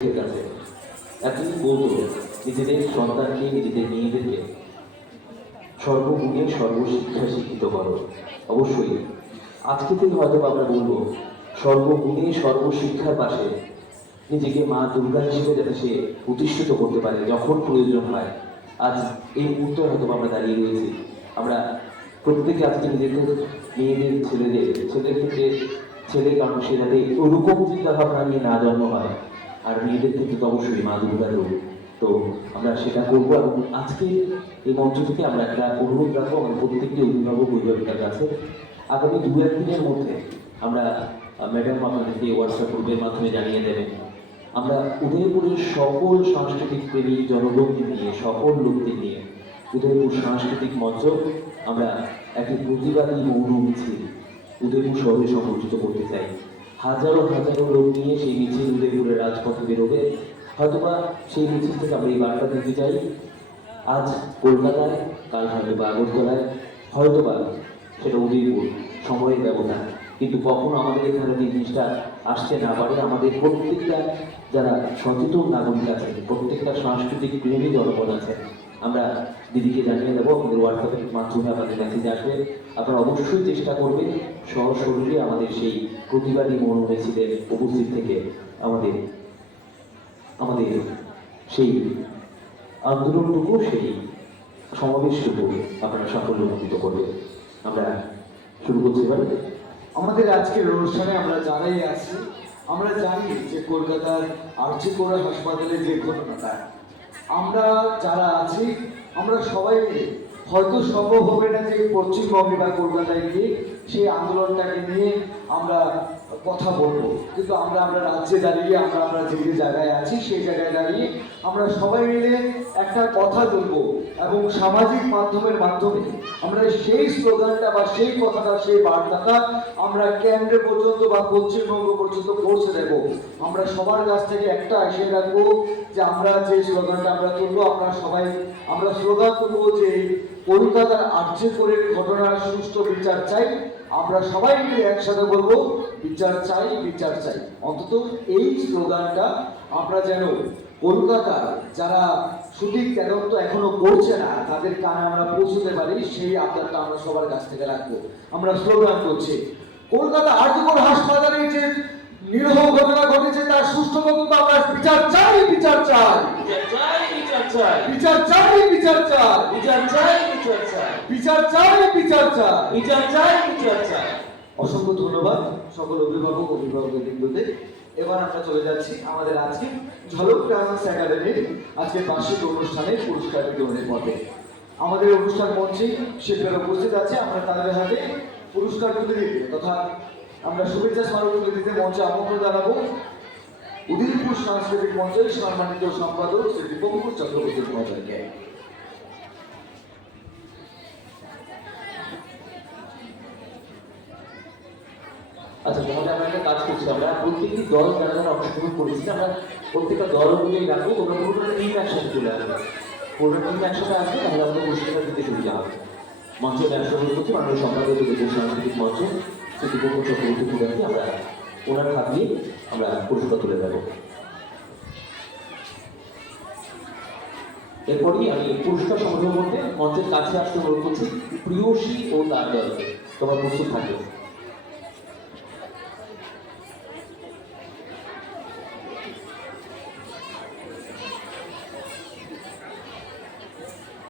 কাছে এতদিন বলতো নিজেদের সন্তানকে, নিজেদের মেয়েদেরকে সর্বগুণে সর্বশিক্ষা শিক্ষিত করো। অবশ্যই আজকে থেকে হয়তো আমরা বলবো সর্বগুণে সর্বশিক্ষার পাশে নিজেকে মা দুর্গা হিসেবে যাতে সে প্রতিষ্ঠিত করতে পারে যখন প্রয়োজন হয়। আজ এই মুহূর্তে হয়তো আমরা দাঁড়িয়ে রয়েছি। আমরা প্রত্যেকে আজকে নিজেদের মেয়েদের ছেলেদের ক্ষেত্রে ছেলে কারণ সে যাতে ওরকম চিন্তাভাবনা নিয়ে না জন্ম হয়, আর মেয়েদের ক্ষেত্রে তো অবশ্যই মা দুর্গার রূপ। তো আমরা সেটা করবো এবং আজকে এই মঞ্চ থেকে আমরা একটা অনুরোধ রাখবো আমাদের প্রত্যেকটি অভিভাবক অভিভাবিকার কাছে। আগামী 2-1 দিনের মধ্যে আমরা ম্যাডাম আপনাদেরকে হোয়াটসঅ্যাপ গ্রুপের মাধ্যমে জানিয়ে দেবেন। আমরা উদয়পুরের সকল সাংস্কৃতিক প্রেমী জনগণকে নিয়ে, সকল লোকদের নিয়ে উদয়পুর সাংস্কৃতিক মঞ্চ আমরা একটি প্রতিবাদী মৌন মিছিল উদয়পুর শহরে সংগঠিত করতে চাই। হাজারো হাজারো লোক নিয়ে সেই মিছিল উদয়পুরের রাজপথে বেরোবে। হয়তোবা সেই মিছিল থেকে আমরা এই বার্তা দিতে চাই, আজ কলকাতায়, কাল হয়তোবা আগরতলায়, হয়তোবা সেটা উদয়পুর, সময়ের ব্যবধান, কিন্তু কখনো আমাদের এখানে যে জিনিসটা আসতে না পারে। আমাদের প্রত্যেকটা যারা সচেতন নাগরিক আছেন, প্রত্যেকটা সাংস্কৃতিক প্রেমী জনপদ আছে, আমরা দিদিকে জানিয়ে দেবো, আমাদের হোয়াটসঅ্যাপের মাধ্যমে আপনাদের মেসেজ আসবে। আপনারা অবশ্যই চেষ্টা করবেন সশরীরে আমাদের সেই প্রতিবাদী মনোমিছিলে উপস্থিত থেকে আমাদের সেই আন্দোলনটুকু, সেই সমাবেশটুকু আপনারা সাফল্যমণ্ডিত করবেন। আমরা শুরু করছি এবার আমাদের আজকের অনুষ্ঠানে। আমরা যারাই আছি আমরা জানি যে কলকাতার আরজি কর হাসপাতালে যে ঘটনাটা, আমরা যারা আছি আমরা সবাই হয়তো সম্ভব হবে না যে পশ্চিমবঙ্গে বা কলকাতায় গিয়ে সেই আন্দোলনটাকে নিয়ে আমরা কথা বলবো, কিন্তু আমরা রাজ্যে দাঁড়িয়ে আমরা যে জায়গায় আছি সেই জায়গায় দাঁড়িয়ে আমরা সবাই মিলে একটা কথা তুলবো এবং সামাজিক মাধ্যমের মাধ্যমে আমরা সেই স্লোগানটা বা সেই কথাটা, সেই বার্তাটা আমরা কেন্দ্র পর্যন্ত বা পশ্চিমবঙ্গ পর্যন্ত পৌঁছে দেবো। আমরা সবার কাছ থেকে একটা আশা রাখবো যে আমরা যে স্লোগানটা আমরা তুলবো, আমরা স্লোগান তুলবো যে কলকাতার আরজি করের ঘটনার সুষ্ঠু বিচার চাই। আমরা সবাই মিলে একসাথে বলবো বিচার চাই, বিচার চাই। অন্তত এই স্লোগানটা আমরা যেন কলকাতার যারা সঠিক তদন্ত এখনো করছে না তাদের কানে আমরা পৌঁছতে পারি, সেই আবদারটা আমরা সবার কাছ থেকে রাখবো। আমরা স্লোগান করছি কলকাতা আরজি কর হাসপাতালে যে নিরহ ঘটনা ঘটেছে তার সুষ্ঠু তদন্ত আমরা বিচার চাই, বিচার চাই, বিচার চাই, বিচার চাই, বিচার চাই, বিচার চাই, বিচার চাই, বিচার চাই, বিচার চাই, বিচার চাই, বিচার চাই। অসংখ্য ধন্যবাদ সকল অভিভাবক অভিভাবকদের। এবার আমরা চলে যাচ্ছি আমাদের আজকে ঝলক ডান্স একাডেমির আজকে বার্ষিক অনুষ্ঠানে পুরস্কার বিতরণের পর্বে। আমাদের অনুষ্ঠান মঞ্চে শিল্পীরা উপস্থিত আছে। আমরা তাদের হাতে পুরস্কার তুলে দিতে তথা আমরা শুভেচ্ছা স্মারক তুলে দিতে মঞ্চে আমন্ত্রণ জানাবো উদয়পুর সাংস্কৃতিক মঞ্চের সম্মানিত সম্পাদক শ্রী দীপঙ্কর চক্রবর্তী মহোদয়কে। আচ্ছা, তোমাদের আমরা একটা কাজ করছি, আমরা প্রত্যেকটি দল যারা যারা অংশগ্রহণ করেছি আমরা প্রত্যেকটা দল অনুযায়ী রাখবো। তোমরা পুরোটা টিম একসাথে চলে আসবে, পুরোটা টিম একসাথে আসবে, তাহলে আমাদের পুরস্কারটা দিতে সুবিধা হবে। মঞ্চে ব্যবসা করছি মাননীয় সম্পাদক সাংস্কৃতিক মঞ্চ শ্রী দীপঙ্কর চক্রবর্তী মহোদয়কে আমরা ওনার হাত দিয়ে আমরা পুরস্কার তুলে দেবো। এরপরই আমি পুরস্কার সংগ্রহ করতে মঞ্চের কাছে আসতে অনুরোধ করছি প্রিয়সী ও তার দলকে। তোমরা প্রস্তুত থাকবে।